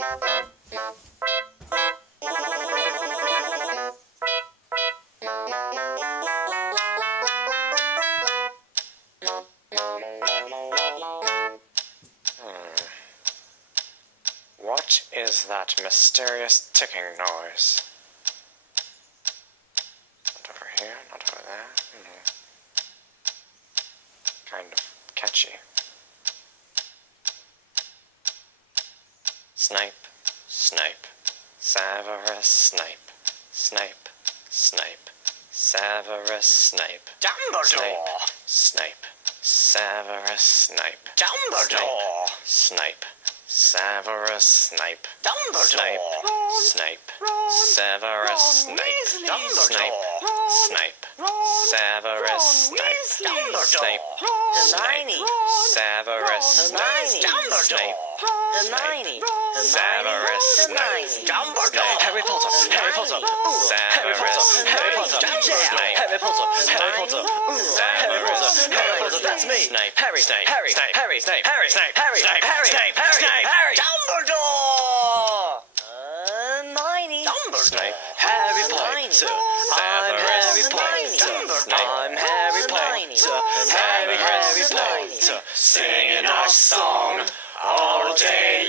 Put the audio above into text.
What is that mysterious ticking noise? Not over here, not over there. Kind of catchy. Snape, Snape, Severus Snape, Snape, Snape, Severus Snape, Dumbledore! Snape, Severus Snape, Dumbledore! Snape, Severus Snape, Dumbledore! Snape, Severus Snape, Dumbledore! Snape, Severus Snape, Snape, Hermione! Severus Snape, Dumbledore! Hermione! Severus Snape, Dumbledore! Harry Potter, Harry Potter, Severus Snape, Harry Potter, Harry Potter, Severus Snape, that's me! Snape, Harry, Snape, Harry, Snape, Harry, Snape, Harry, Snape, Harry, Snape, Harry, Snape, Harry, Harry, Dumbledore! Hermione! Snape, Harry Snape, Potter! I'm Severus Harry Snape, Potter! Snape, I'm Harry Potter! Harry Severus Potter! Snape, singing our song all day